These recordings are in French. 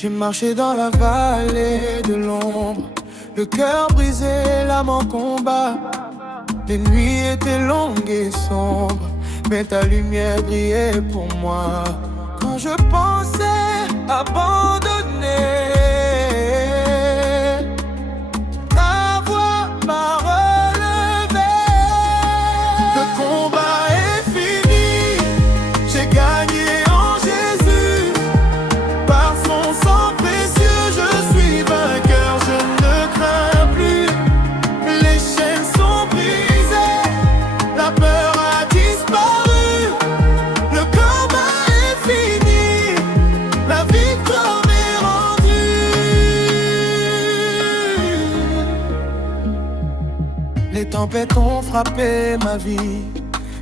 J'ai marché dans la vallée de l'ombre, le cœur brisé, l'âme en combat. Les nuits étaient longues et sombres, mais ta lumière brillait pour moi. Quand je pensais abandonner, ta voix m'a relevé. Le combat est fini, j'ai gagné en Jésus. Par son sang précieux, je suis vainqueur, je ne crains plus. Les chaînes sont brisées, la peur a disparu. Le combat est fini, la victoire m'est rendue. Les tempêtes ont frappé ma vie,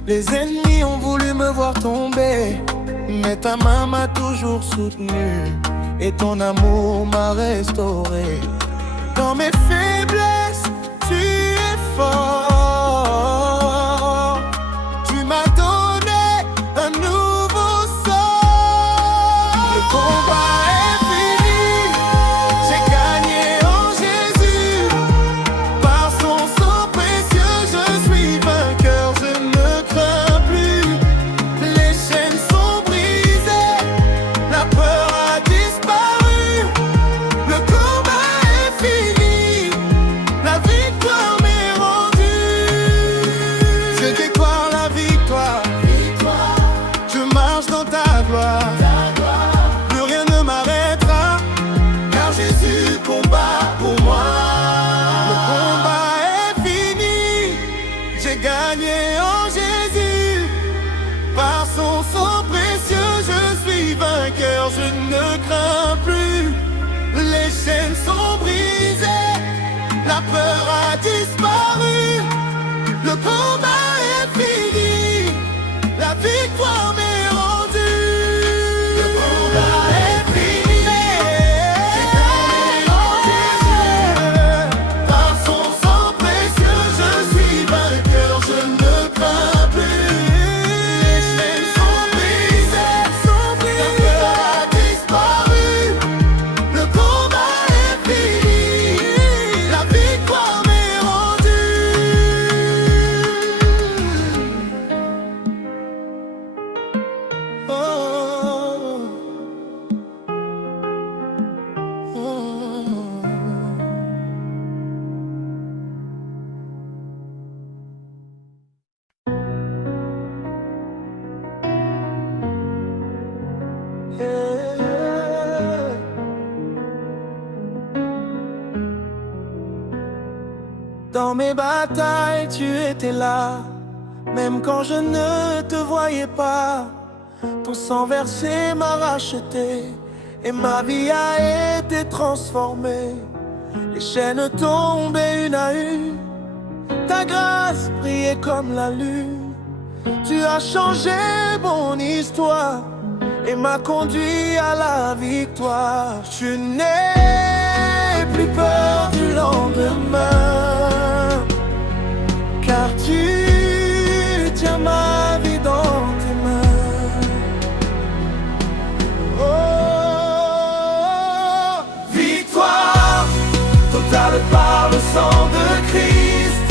les ennemis ont voulu me voir tomber, mais ta main m'a toujours soutenu et ton amour m'a restauré. Dans mes faiblesses, tu es fort. Tu m'as donné un nouveau sort. Le combat est fini, j'ai gagné en Jésus. Par son sang précieux, je suis vainqueur, je ne crains plus. Les chaînes sont brisées, la peur a disparu. Le combat est fini, la victoire m'est rendue. Je déclare la victoire, je marche dans ta gloire. Plus rien ne m'arrêtera, car Jésus combat pour moi. Le combat est fini, j'ai gagné en Jésus. Par son sang précieux, je suis vainqueur, je ne crains plus. Les chaînes sont brisées, la peur a disparu. Le combat est fini, la victoire m'est rendue. Le combat est fini, j'ai gagné en Jésus. Par son sang précieux, je suis vainqueur, je ne crains plus. Les chaînes sont brisées, la peur a disparu. Le combat est fini, la victoire m'est rendue. Oh, oh, oh. Yeah. Dans mes batailles, tu étais là, même quand je ne te voyais pas. Ton sang versé m'a racheté et ma vie a été transformée. Les chaînes tombaient une à une, ta grâce brillait comme la lune. Tu as changé mon histoire et m'a conduit à la victoire. Je n'ai plus peur du lendemain, car tu tiens ma vie dans tes mains. Oh, victoire totale par le sang de Christ.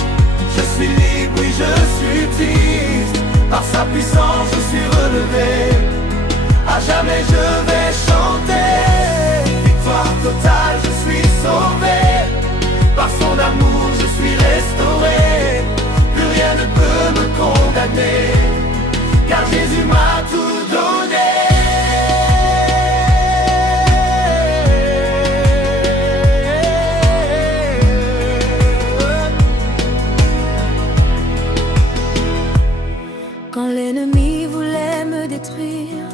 Je suis libre, oui je suis triste. Par sa puissance je suis relevé. À jamais je vais chanter. Victoire totale, je suis sauvé. Par son amour je suis restauré. Plus rien ne peut me condamner, car Jésus m'a tout donné. Quand l'ennemi voulait me détruire,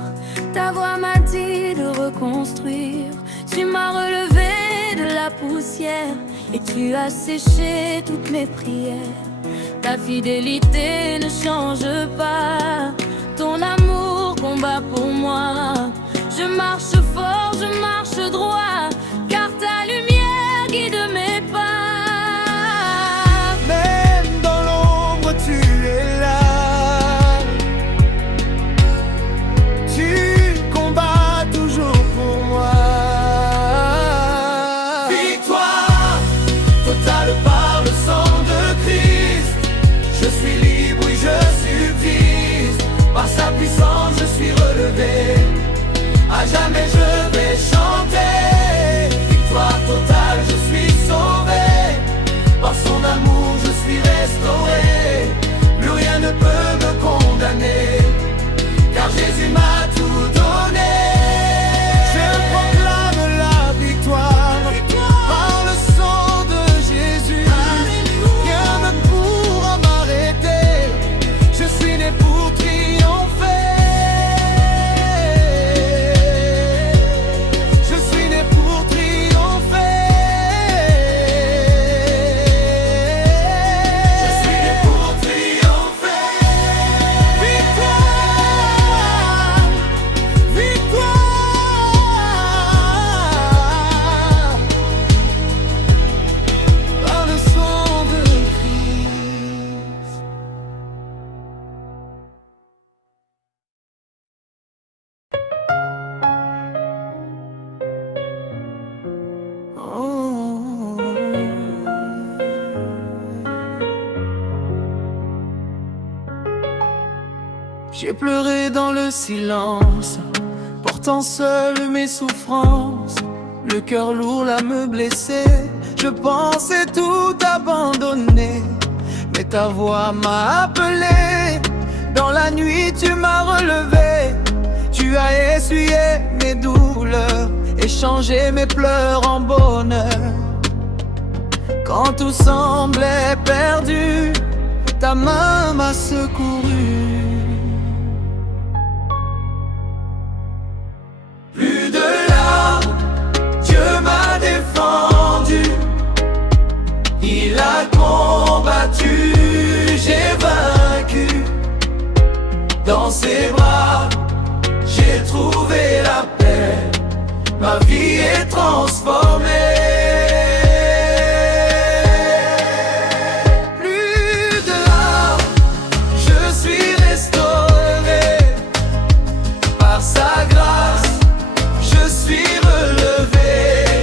ta voix m'a dit de reconstruire. Tu m'as relevé de la poussière et tu as séché toutes mes prières. Ta fidélité ne change pas, ton amour combat pour moi. Je marche fort, je marche droit, car ta lumière guide mes pas. Même dans l'ombre tu es là. Tu combats toujours pour moi. J'ai pleuré dans le silence, portant seul mes souffrances. Le cœur lourd à me blesser, je pensais tout abandonner. Mais ta voix m'a appelé, dans la nuit tu m'as relevé. Tu as essuyé mes douleurs et changé mes pleurs en bonheur. Quand tout semblait perdu, ta main m'a secouru. Plus de larmes, Dieu m'a défendu. Il a combattu, j'ai vaincu. Dans ses bras, j'ai trouvé la paix. Ma vie est transformée. Plus de larmes, je suis restauré. Par sa grâce, je suis relevé.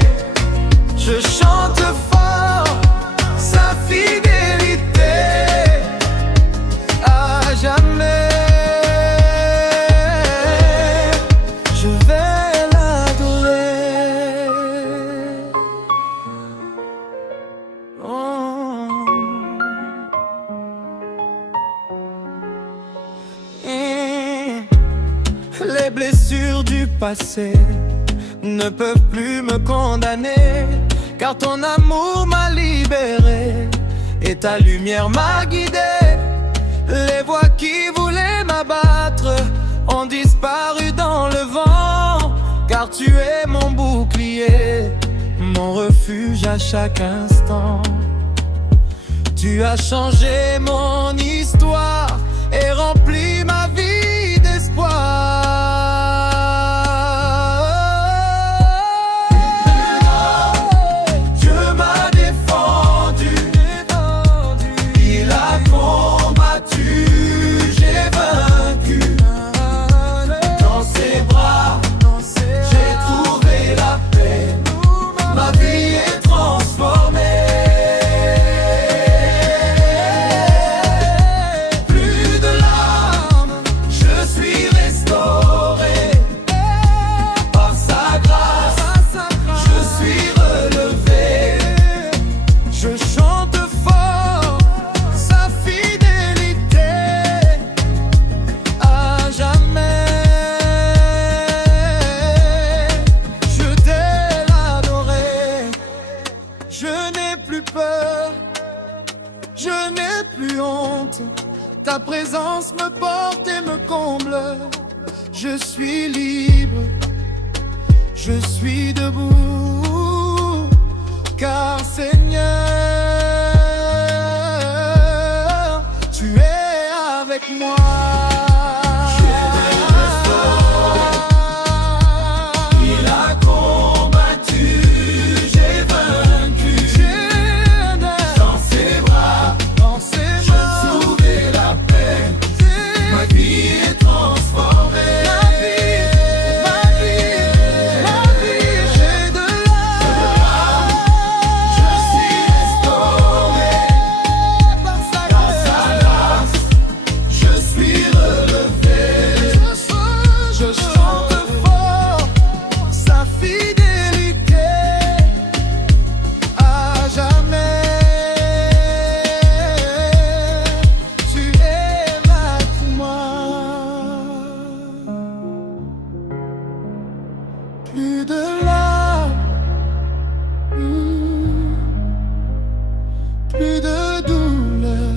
Je chante fort sa fidélité à jamais. Je vais l'adorer. Oh. Les blessures du passé ne peuvent plus me condamner, car ton amour m'a libéré et ta lumière m'a guidé. Les voix qui voulaient m'abattre ont disparu dans le vent, car tu es mon bouclier, mon refuge à chaque instant. Tu as changé mon histoire et rempli ma vie d'espoir. Dieu m'a défendu, il a combattu, j'ai vaincu. Dans ses bras, j'ai trouvé la paix. Ma vie est transformée. Plus de larmes, je suis restauré. Par sa grâce, je suis relevé. Je chante fort sa fidélité à jamais. Je t'ai adoré. Je n'ai plus peur, je n'ai plus honte. Ta présence me porte et me comble. Je suis libre, je suis debout, car Seigneur, tu es avec moi. Il a combattu, j'ai vaincu. Dans ses bras, j'ai trouvé la paix. Ma vie est transformée. Ma vie, j'ai de l'âme. Je suis restauré. Par sa grâce, je suis relevé. Je chante fort sa fidélité à jamais. Tu es avec moi. Plus de larmes, plus de douleur.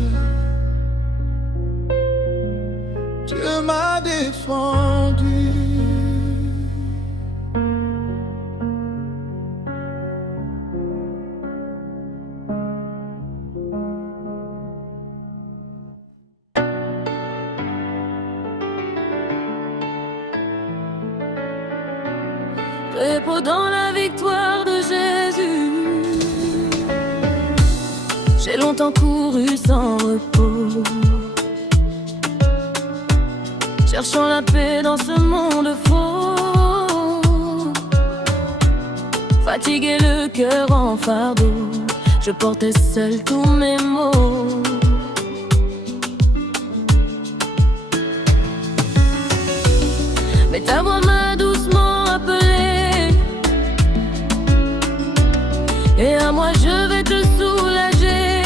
Dieu m'a défendu. Repos dans la victoire de Jésus. J'ai longtemps couru sans repos, cherchant la paix dans ce monde faux. Fatigué, le cœur en fardeau, je portais seul tous mes maux. mais ta voix m'a doucement appelé. Et à moi je vais te soulager.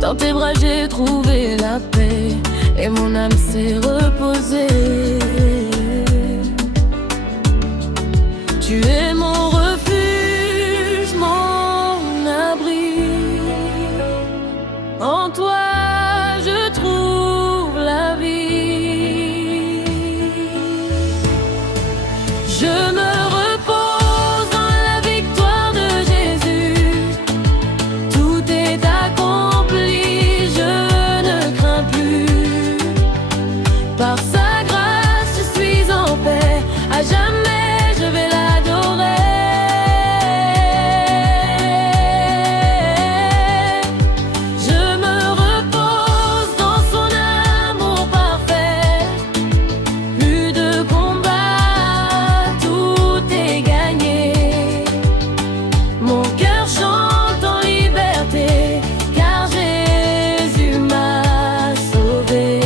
Dans tes bras j'ai trouvé la paix et mon âme s'est reposée. Tu es mon refuge, mon abri. En toi je trouve la vie. Je me repose dans la victoire de Jésus. Tout est accompli, je ne crains plus. Par sa grâce je suis en paix, à jamais je vais l'adorer. Je me repose dans son amour parfait. Plus de combat, tout est gagné. Mon cœur chante en liberté, car Jésus m'a sauvé.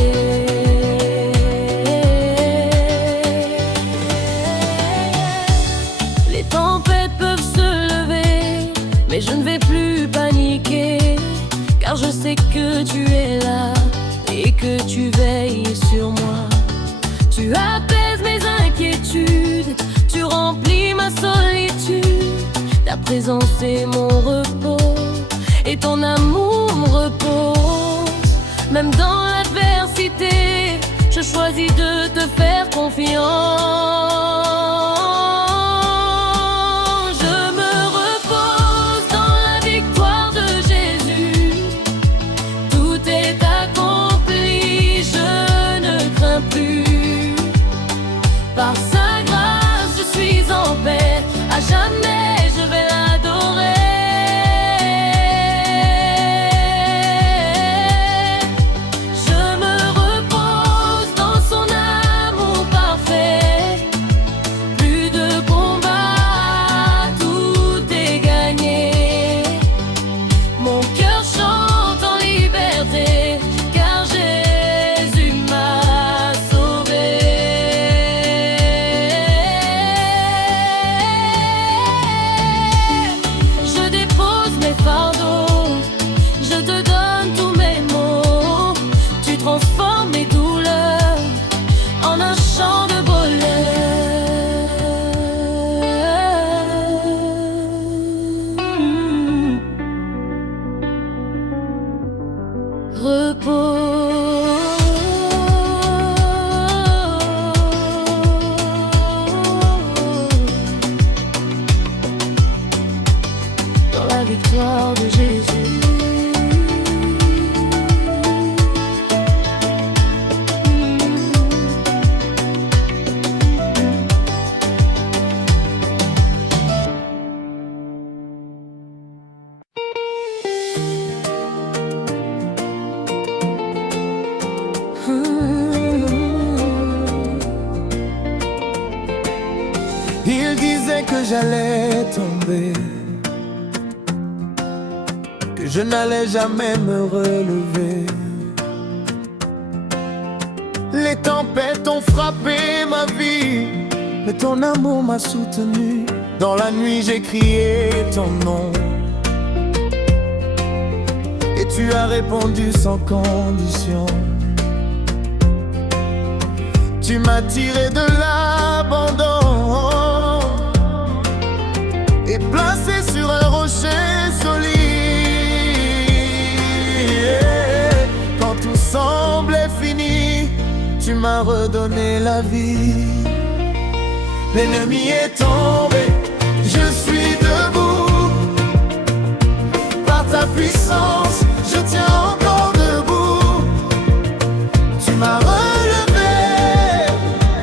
Les tempêtes peuvent se lever, mais je ne vais plus paniquer, car je sais que tu es là et que tu veilles sur moi. Tu apaises mes inquiétudes, tu remplis ma solitude. Ta présence est mon repos et ton amour me repose. Même dans l'adversité, je choisis de te faire confiance. Je me repose dans la victoire de Jésus. Tout est accompli, je ne crains plus. Par sa grâce, je suis en paix, à jamais je vais l'adorer. Je me repose dans son amour parfait. Plus de combat, tout est gagné. Mon cœur chante en liberté, car Jésus m'a sauvé. Je dépose mes fardeaux, je te donne tous mes maux. Tu transformes mes douleurs en un chant de dans la victoire de Jésus. Il disait que j'allais tomber, que je n'allais jamais me relever. Les tempêtes ont frappé ma vie, mais ton amour m'a soutenu. Dans la nuit j'ai crié ton nom, et tu as répondu sans condition. Tu m'as tiré de l'abandon et placé sur un rocher solide. Quand tout semblait fini, tu m'as redonné la vie. L'ennemi est tombé, je suis debout. Par ta puissance, je tiens encore debout. Tu m'as relevé,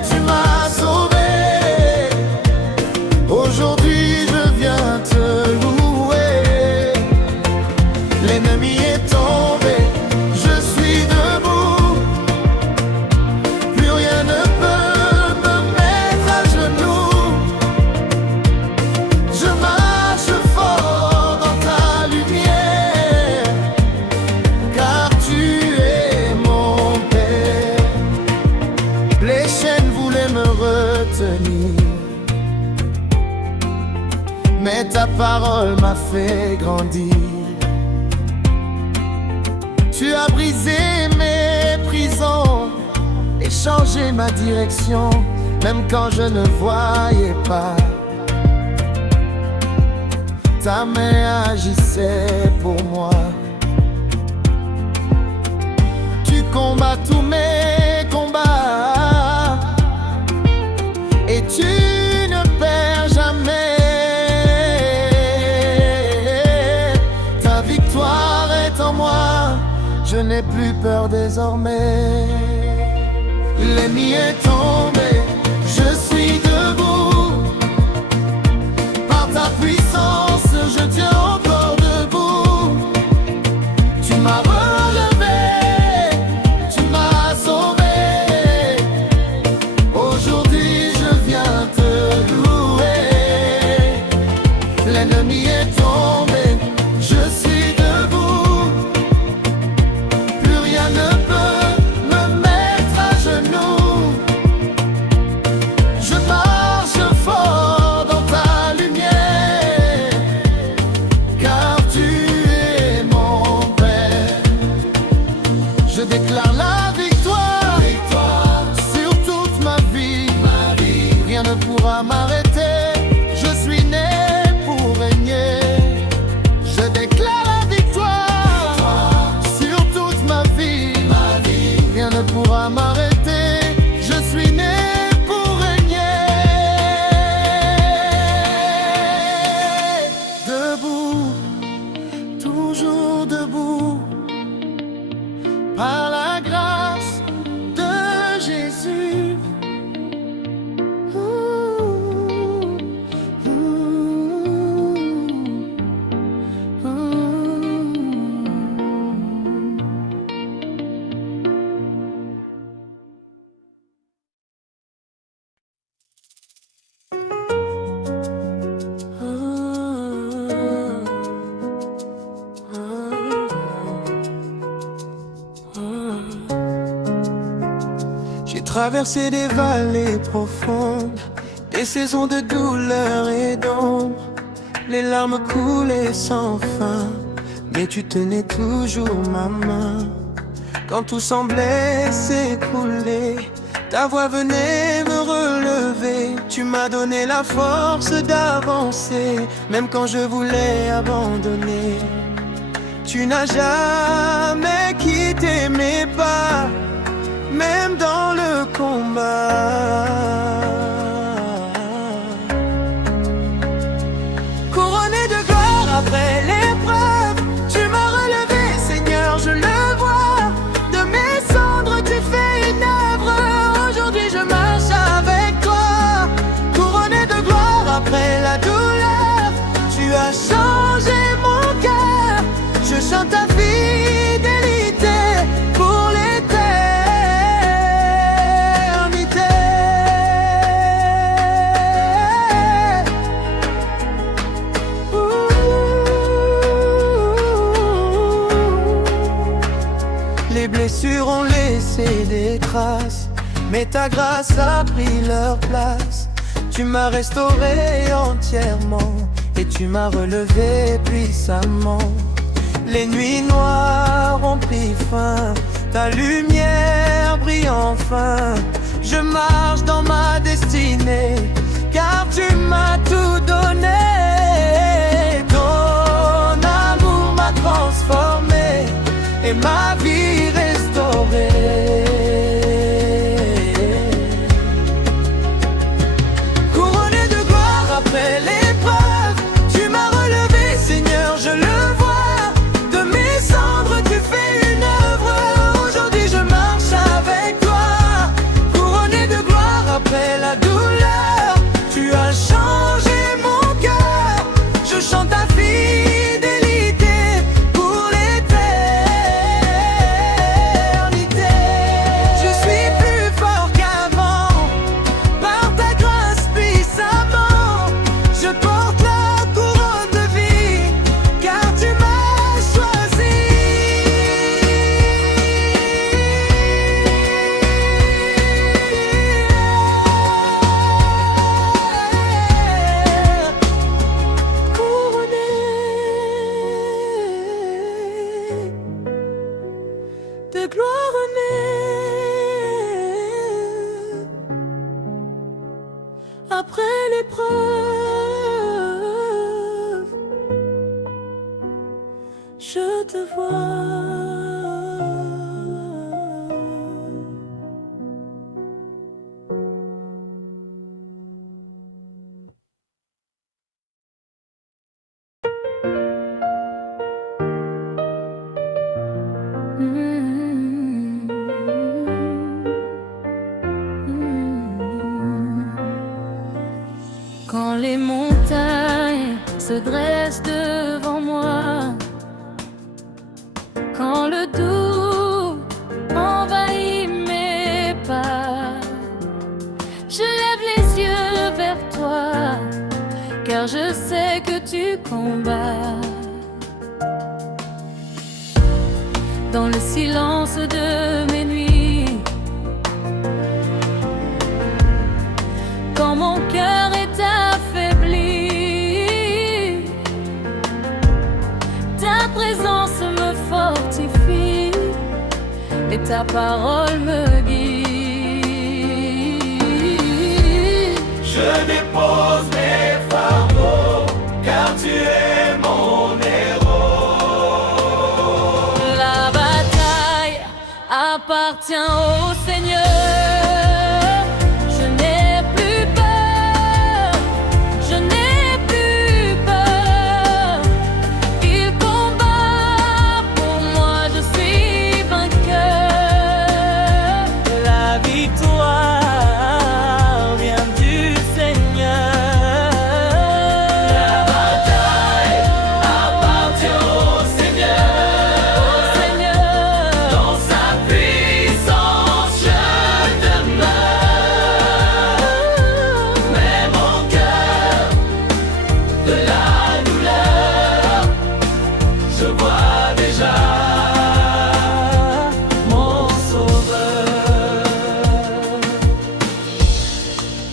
tu m'as sauvé. Aujourd'hui je viens te louer. L'ennemi est tombé, je suis debout. Plus rien ne peut me mettre à genoux. Je marche fort dans ta lumière. fait grandir. Tu as brisé mes prisons et changé ma direction, même quand je ne voyais pas. Ta main agissait pour moi. Tu combats tous mes combats et tu ne perds jamais. Ta victoire est en moi, je n'ai plus peur désormais. L'ennemi est tombé, je suis debout. Par ta puissance, je tiens encore debout. Tu m'as relevé, tu m'as sauvé. Aujourd'hui, je viens te louer. L'ennemi est tombé, je suis debout. Plus rien ne peut me mettre à genoux. Je marche fort dans ta lumière, car tu es mon Père. Je déclare la victoire sur toute ma vie. Rien ne pourra m'arrêter, je suis né pour régner. Je déclare la victoire sur toute ma vie. Rien ne pourra m'arrêter, je suis né pour régner. Debout, toujours debout, par la grâce de Jésus. J'ai traversé des vallées profondes, des saisons de douleur et d'ombre. Les larmes coulaient sans fin, mais tu tenais toujours ma main. Quand tout semblait s'écrouler, ta voix venait me relever. Tu m'as donné la force d'avancer, même quand je voulais abandonner. Tu n'as jamais quitté mes pas, même dans le combat. Couronné de gloire après l'épreuve, tu m'as relevé, Seigneur, je le vois. De mes cendres, tu fais une œuvre. Aujourd'hui, je marche avec toi. Couronné de gloire après la douleur, tu as changé mon cœur. Je chante ta fidélité pour l'éternité. Les blessures ont laissé des traces, mais ta grâce a pris leur place. Tu m'as restauré entièrement et tu m'as relevé puissamment. Les nuits noires ont pris fin, ta lumière brille enfin. Je marche dans ma destinée, car tu m'as tout donné. Ton amour m'a transformé et ma vie restaurée. Couronné de gloire après l'épreuve, tu m'as relevé, Seigneur, je le vois. De mes cendres, tu fais une œuvre. Aujourd'hui, je marche avec toi. Couronné de gloire après la douleur, tu as changé mon cœur. Je chante ta fidélité pour l'éternité. gloire naît après l'épreuve. Je te vois. Quand les montagnes se dressent devant moi, quand le doute envahit mes pas, je lève les yeux vers toi, car je sais que tu combats. Dans le silence de mes nuits, quand mon cœur est affaibli, ta présence me fortifie et ta parole me guide. Je dépose mes fardeaux, car tu es mon héros. La bataille appartient au Seigneur.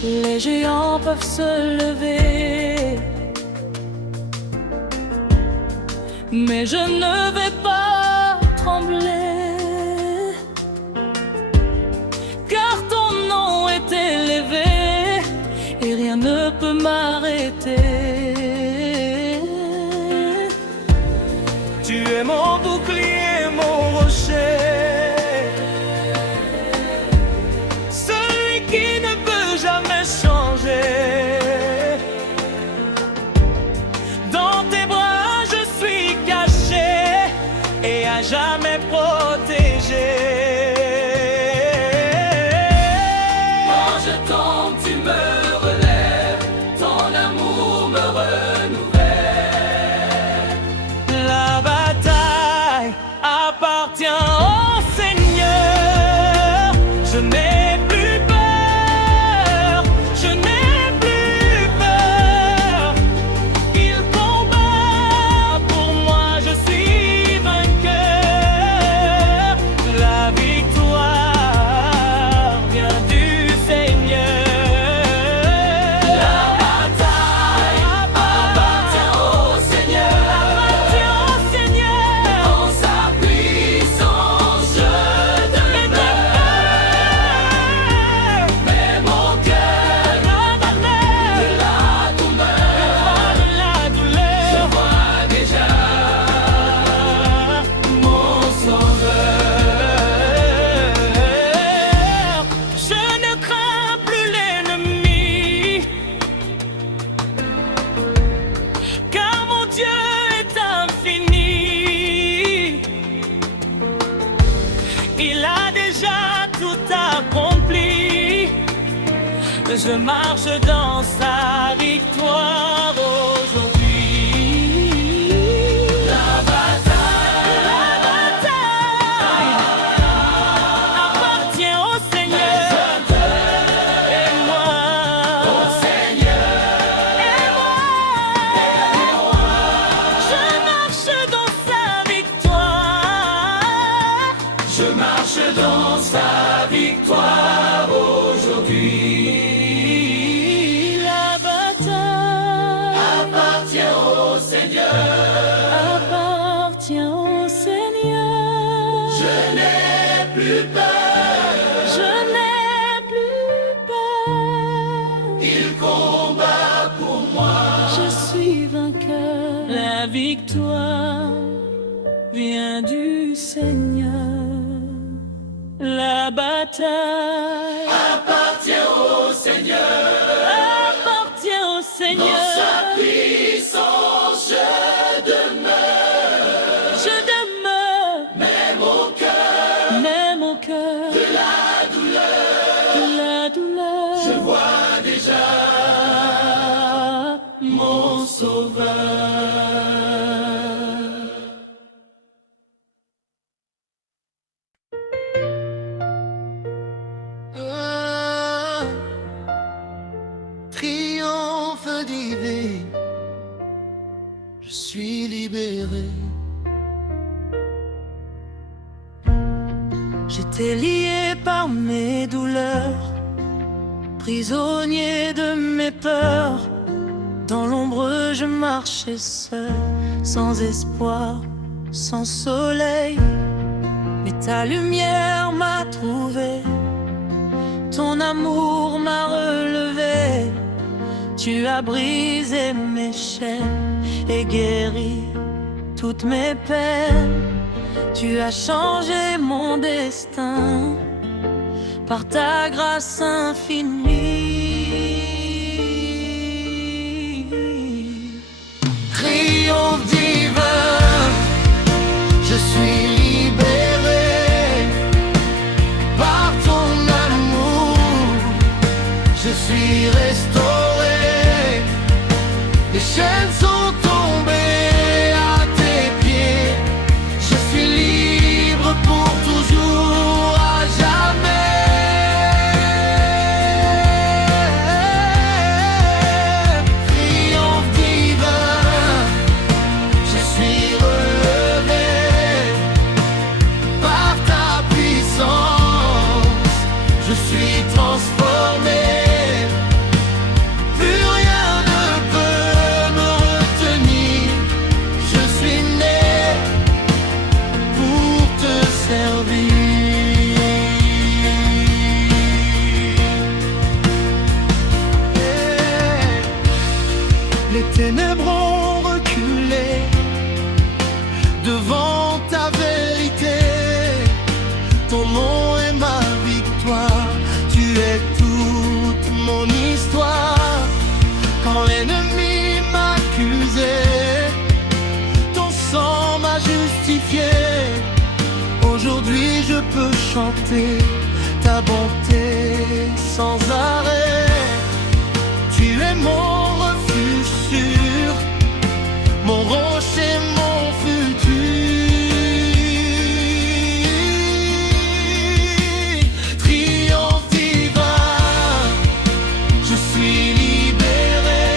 Les géants peuvent se lever, mais je ne vais pas trembler, car ton nom est élevé et rien ne peut m'arrêter. Tu es mon bouclier, mon rocher, celui qui ne peut jamais changer. Dans tes bras je suis caché et à jamais protégé. Quand je tombe, tu me relèves, ton amour me renouvelle. La bataille appartient au Seigneur. Je n'ai plus peur, je n'ai plus peur. Il combat pour moi, je suis vainqueur. La victoire vient du Seigneur. La bataille appartient au Seigneur. Appartient au Seigneur. En sa puissance je demeure. Mais mon cœur de la douleur, je vois déjà mon sauveur. Je ne crains plus l'ennemi, car mon Dieu est infini. Il a déjà tout accompli. Je marche dans sa victoire aujourd'hui. La bataille appartient au Seigneur. Et moi, au Seigneur. Et moi, je marche dans sa victoire. Je marche dans sa victoire aujourd'hui. La bataille appartient au Seigneur. Appartient au Seigneur. Je n'ai Je n'ai plus peur. Il combat pour moi. Je suis vainqueur. La victoire vient du Seigneur. La bataille Appartient au Seigneur. appartient au Seigneur. Dans sa puissance, je demeure. Je demeure, Même au cœur même au cœur de la douleur, de la douleur. je vois déjà mon Sauveur. Ah, triomphe divin, je suis libéré. J'étais lié par mes douleurs, prisonnier de mes peurs. Dans l'ombre je marchais seul, sans espoir, sans soleil. Mais ta lumière m'a trouvé, ton amour m'a relevé. Tu as brisé mes chaînes et guéri toutes mes peines. Tu as changé mon destin par ta grâce infinie. Triomphe divin, je suis libéré par ton amour. Je suis restauré, les chaînes sont tombées à tes pieds. Je suis libre pour toujours, à jamais. Triomphe divin, je suis relevé par ta puissance. Je suis transformé. Plus rien ne peut me retenir. Je suis né pour te servir. Les ténèbres ont reculé devant ta vérité. Ton nom est ma victoire. Tu es toute mon histoire. Quand l'ennemi m'accusait, ton sang m'a justifié. Aujourd'hui je peux chanter ta bonté sans arrêt. Tu es mon refuge sûr, mon rocher, mon futur. Triomphe divin, je suis libéré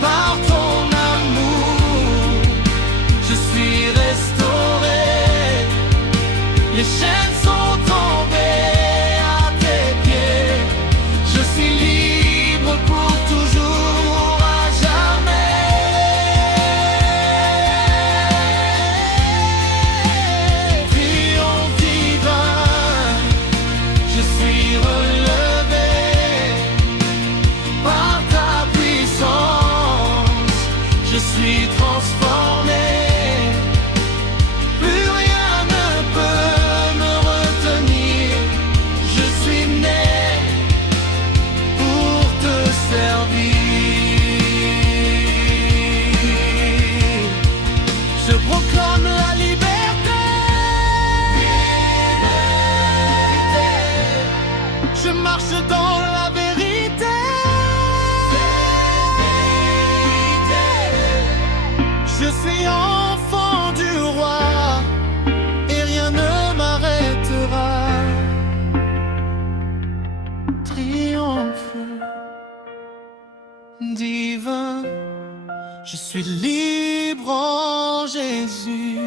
par ton amour. Je suis restauré, les chaînes sont tombées à tes pieds. Je suis libre pour toujours, à jamais. Triomphe divin, je suis relevé par ta puissance. Je suis transformé. Plus rien ne peut me retenir. Je suis né pour te servir. Je proclame la liberté. Je marche dans la vérité. Je suis enfant du roi et rien ne m'arrêtera. Triomphe divin, je suis libre en Jésus.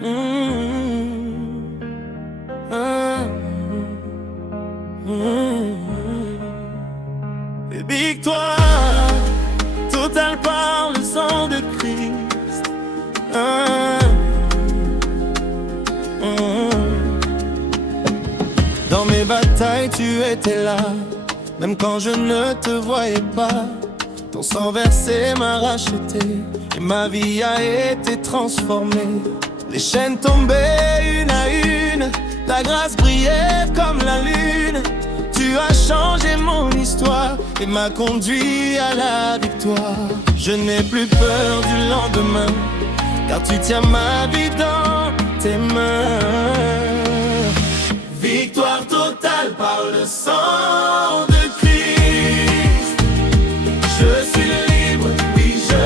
Et victoire totale par le sang de Christ. Dans mes batailles, tu étais là, même quand je ne te voyais pas. Ton sang versé m'a racheté et ma vie a été transformée. Les chaînes tombaient une à une, ta grâce brillait comme la lune. Tu as changé mon histoire et m'a conduit à la victoire. Je n'ai plus peur du lendemain, car tu tiens ma vie dans tes mains. Victoire totale par le sang de Christ. Je suis libre, oui je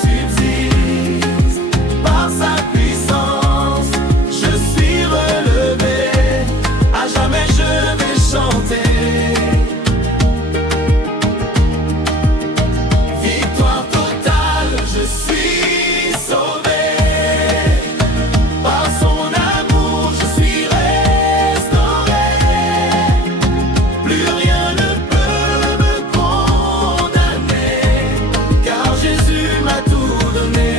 subsiste. Par sa puissance, je suis relevé. À jamais je vais chanter. Victoire totale, je suis sauvé. Par son amour, je suis restauré. Plus rien ne peut me condamner, car Jésus m'a tout donné.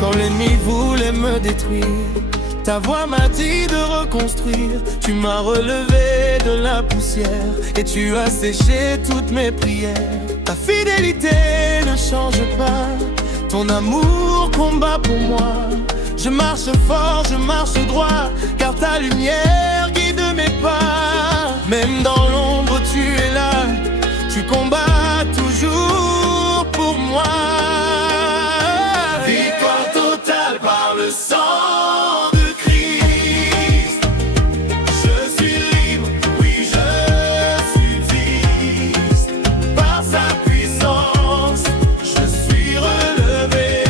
Quand l'ennemi voulait me détruire, ta voix m'a dit de reconstruire. Tu m'as relevé de la poussière et tu as séché toutes mes prières. Ta fidélité ne change pas, ton amour combat pour moi. Je marche fort, je marche droit, car ta lumière guide mes pas. Même dans l'ombre tu es là, tu combats toujours pour moi. Victoire totale par le sang de Christ. Je suis libre, oui je subsiste. Par sa puissance, je suis relevé.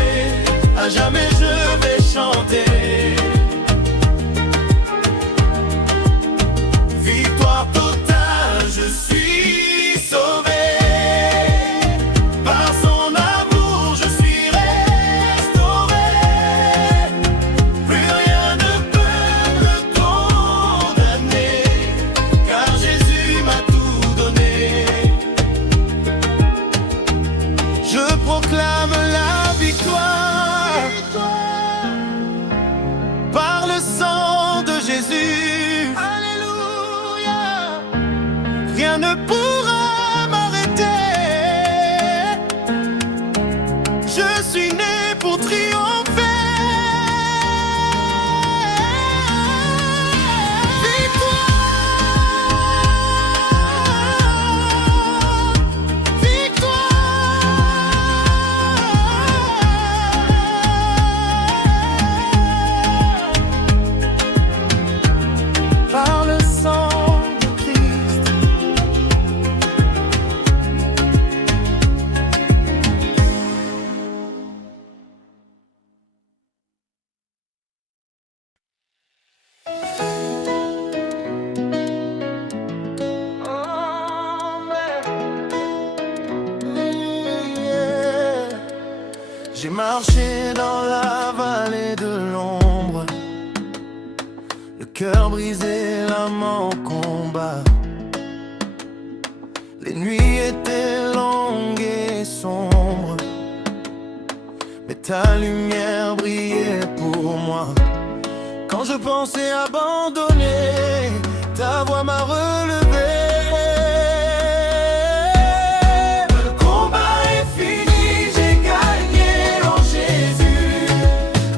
À jamais je vais chanter. Victoire totale, je suis sauvé. Par son amour, je suis restauré. Plus rien ne peut me condamner, car Jésus m'a tout donné. Je proclame la victoire par le sang de Jésus. Alléluia. Rien ne pourra m'arrêter. Je suis né pour triompher. Par le sang de Christ. J'ai marché dans la vallée de l'ombre, le cœur brisé, l'âme en combat. Les nuits étaient longues et sombres, mais ta lumière brillait pour moi. Quand je pensais abandonner, ta voix m'a relevé. Le combat est fini, j'ai gagné en Jésus.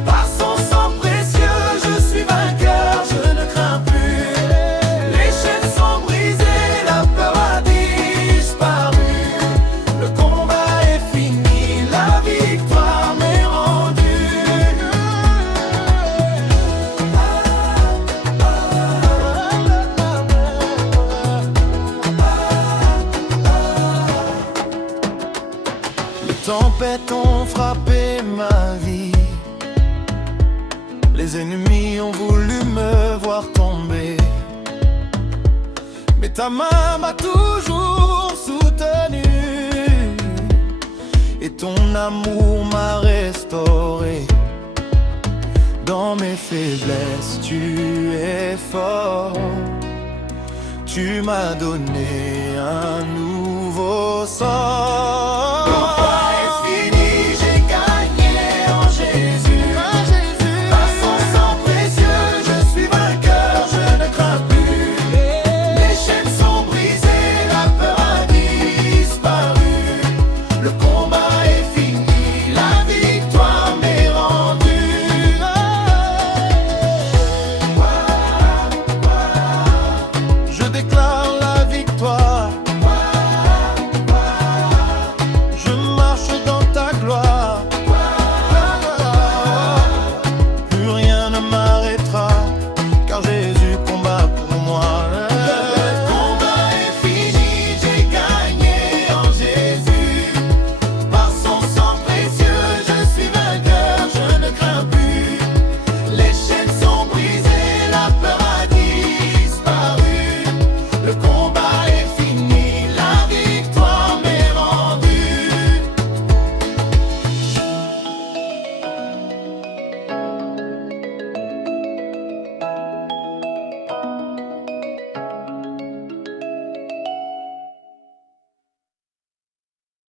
Par son sang précieux, je suis vainqueur, je ne crains plus. Les chaînes sont brisées, la peur a disparu. Le combat est fini, la victoire m'est rendue. Les tempêtes ont frappé ma vie, les ennemis ont voulu me voir tomber, mais ta main m'a toujours soutenu, et ton amour m'a restauré. Dans mes faiblesses, tu es fort. Tu m'as donné un nouveau sort.